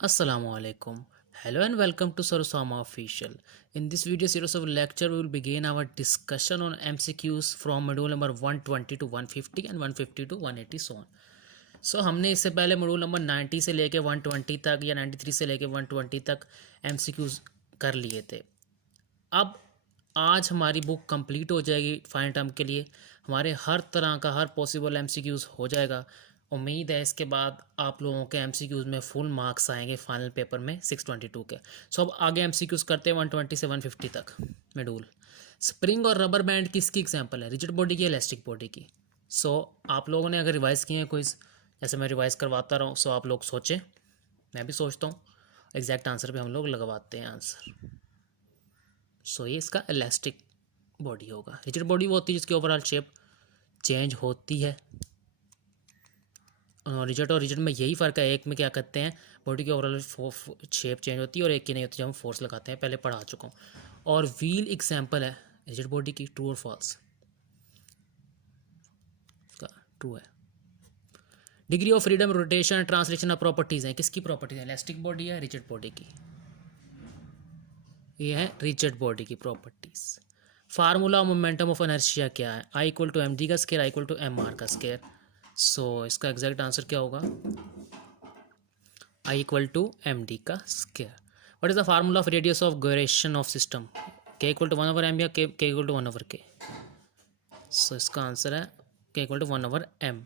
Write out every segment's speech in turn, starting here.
Assalamualaikum. Hello and welcome to Sarusama Official. In this video series of lecture, we will begin our discussion on MCQs from module number 120 to 150 and 150 to 180 so on. So हमने इससे पहले module number 90 से लेके 120 तक या 93 से लेके 120 तक MCQs कर लिए थे। अब आज हमारी बुक कंप्लीट हो जाएगी फाइनल टर्म के लिए। हमारे हर तरह का हर पॉसिबल MCQs हो जाएगा। उम्मीद है इसके बाद आप लोगों के MCQs में फुल मार्क्स आएंगे फाइनल पेपर में 622 के। सो अब आगे MCQs करते हैं 120 से 150 तक। मॉड्यूल स्प्रिंग और रबर बैंड किसकी एग्जांपल है? रिजिड बॉडी की, इलास्टिक बॉडी की। सो आप लोगों ने अगर रिवाइज़ किए हैं क्विज, जैसे मैं रिवाइज़ करवाता रहा हूँ, सो आप लोग सोचें, मैं भी सोचता हूँ, एग्जैक्ट आंसर पे हम लोग लगवाते हैं आंसर। सो ये इसका इलास्टिक बॉडी होगा। रिजिड बॉडी वो होती है जिसकी ओवरऑल शेप चेंज होती है। रिजिड और रिजिड में यही फ़र्क है, एक में क्या करते हैं बॉडी की ओवरऑल शेप चेंज होती है और एक की नहीं होती जब हम फोर्स लगाते हैं, पहले पढ़ा चुका हूँ। और व्हील एग्जांपल है रिजिड बॉडी की। ट्रू और फॉल्स? ट्रू है। Degree of freedom, rotation, translation of properties हैं, किसकी प्रॉपर्टीज़ है? इलास्टिक बॉडी है, रिजिड बॉडी की। ये है रिजिड बॉडी की properties. Formula momentum of inertia क्या है? I equal to M D का square, I equal to M R का स्केयर। सो इसका एग्जैक्ट आंसर क्या होगा? I equal to M D का square. What is the formula of radius of gyration of system? के equal to 1/m या के equal to 1/k? सो इसका answer है K equal to 1/m।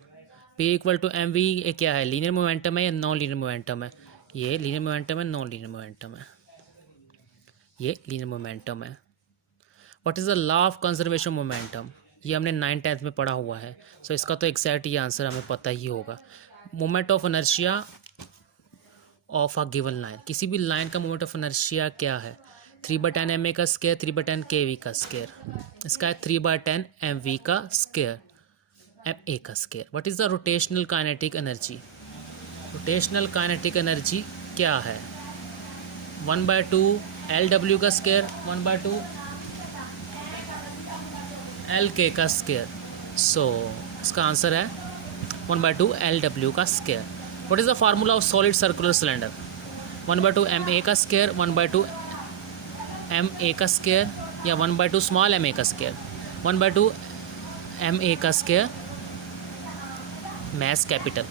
P equal to M V. ये क्या है? Linear momentum है या नॉन लीनियर मोमेंटम है? ये लीनियर मोमेंटम है, नॉन लीनियर मोमेंटम है? ये लीनियर मोमेंटम है। What is the law of conservation momentum? ये हमने 9th-10th में पढ़ा हुआ है। सो इसका तो एग्जैक्ट ये आंसर हमें पता ही होगा। Moment of inertia of a given line, किसी भी लाइन का मोमेंट ऑफ इनर्शिया क्या है? 3/10 ma का स्केयर, 3/10 kv का स्केयर। इसका है 3/10 mv का स्केयर, ma का square. What is the rotational kinetic energy? Rotational kinetic energy क्या है? 1/2 lw का स्केयर, 1/2 lk का स्केयर। सो इसका आंसर है 1/2 lw का square. What is the formula of solid circular cylinder? 1/2 ma का स्केयर, 1/2 ma का स्केयर या 1/2 स्मॉल ma का स्केयर? 1/2 ma का square, mass capital.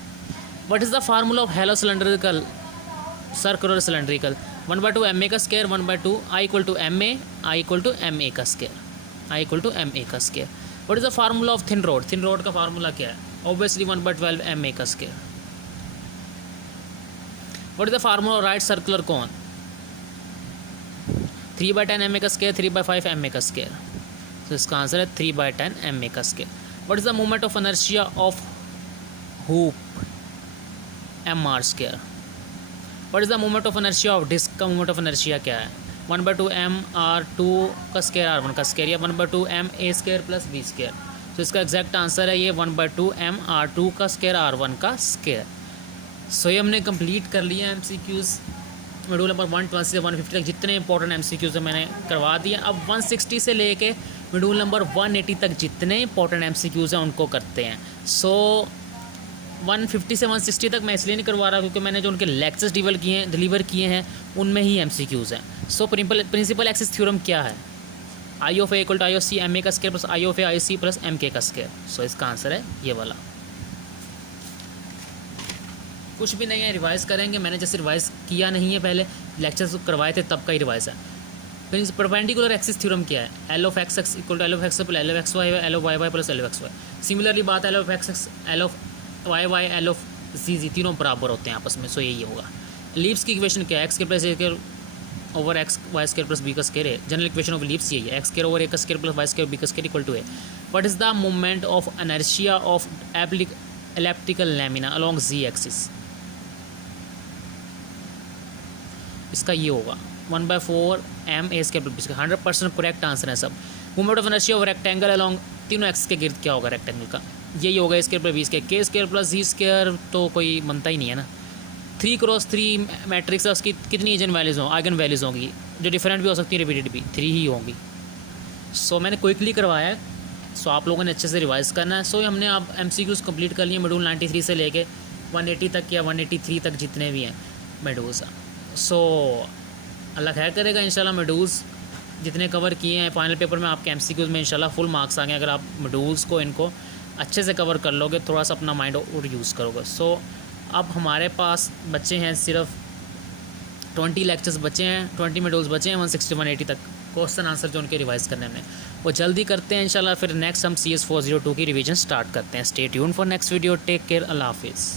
What is the formula of hollow cylindrical circular cylindrical? 1/2 ma का square, 1/2 I equal to ma, I equal to ma का square, I equal to ma का square. What is the formula of thin rod? Thin rod का formula क्या है? Obviously 1/12 ma का square. What is the formula of right circular cone? 3/10 ma का square, 3/5 ma का square. तो इसका answer है 3/10 ma का square. What is the moment of inertia of hoop? mr square. What is the moment of inertia of disc का moment of inertia क्या है? 1/2 mr2 का स्केयर, r1 का स्केयर या 1/2 ma square plus b square. तो इसका exact answer है ये 1/2 mr2 का स्केयर, r1 का स्केयर। सो ये हमने कंप्लीट कर लिया MCQs मॉड्यूल नंबर 120 से 150 तक। जितने इंपॉर्टेंट MCQs हैं मैंने करवा दिए। अब 160 से लेके मॉड्यूल नंबर 180 तक जितने इंपॉर्टेंट MCQs हैं उनको करते हैं। सो 150 से 160 तक मैं इसलिए नहीं करवा रहा क्योंकि मैंने जो उनके लेक्चर्स डिलीवर किए हैं उनमें ही MCQs हैं। सो प्रिंसिपल एक्सिस थ्योरम क्या है? I of A equal to I of C M A का square plus I of A I C plus M K का स्केयर। सो इसका आंसर है ये वाला। कुछ भी नहीं है, रिवाइज़ करेंगे। मैंने जैसे रिवाइज़ किया नहीं है, पहले लेक्चर्स करवाए थे तब का ही रिवाइज़ है। परपेंडिकुलर एक्सिस थ्योरम क्या है? L of X X equal to L of X plus L of X Y, L of Y Y plus L of X Y. Similarly बात है L of X X, L of Y Y, L of Z तीनों बराबर होते हैं आपस में। सो यही होगा। लीप्स की इक्वेशन क्या है? एक्स के plus A square over X Y square plus B का स्केयर है। जनरल इक्वेशन ऑफ लीप्स यही है, एक्स स्केयर ओवर ए का square plus Y square B का square equal to A. What is the moment of inertia of elliptical lamina along Z axis? इसका ये होगा 1/4 ma square plus B square. 100% correct answer है सब। Moment of inertia of rectangle along तीनों x के गिर्द क्या होगा रेक्टेंगल का? यही होगा ए स्केयर प्लस बी स्केयर। के स्केयर प्लस जी स्केयर तो कोई बनता ही नहीं है ना। 3x3 मैट्रिक्स है, उसकी कितनी एजन वैल्यूज़ हों, आइगन वैल्यूज़ होंगी जो डिफरेंट भी हो सकती है, रिपीटेड भी 3 ही होंगी। सो मैंने क्विकली करवाया है। सो आप लोगों ने अच्छे से रिवाइज़ करना है। सो हमने अब MCQs कंप्लीट कर लिए मॉड्यूल 93 से लेके 180 तक या 183 तक जितने भी हैं। मेडूज़। सो अल्लाह खैर करेगा इंशाल्लाह। मेडूज़ जितने कवर किए हैं फाइनल पेपर में आपके एमसीक्यूज़ में इंशाल्लाह फुल मार्क्स आ गए अगर आप मेडूज़ को इनको अच्छे से कवर कर लोगे, थोड़ा सा अपना माइंड और यूज़ करोगे। सो अब हमारे पास बच्चे हैं सिर्फ 20 लेक्चर्स बचे हैं, 20 मेडूल्स बचे हैं 160 180 तक क्वेश्चन आंसर जो उनके रिवाइज करने में, वो जल्दी करते हैं इंशाल्लाह। फिर नेक्स्ट हम CS 402 की रिवीजन स्टार्ट करते हैं। Stay tune for next video. Take care. अल्लाह हाफिज़।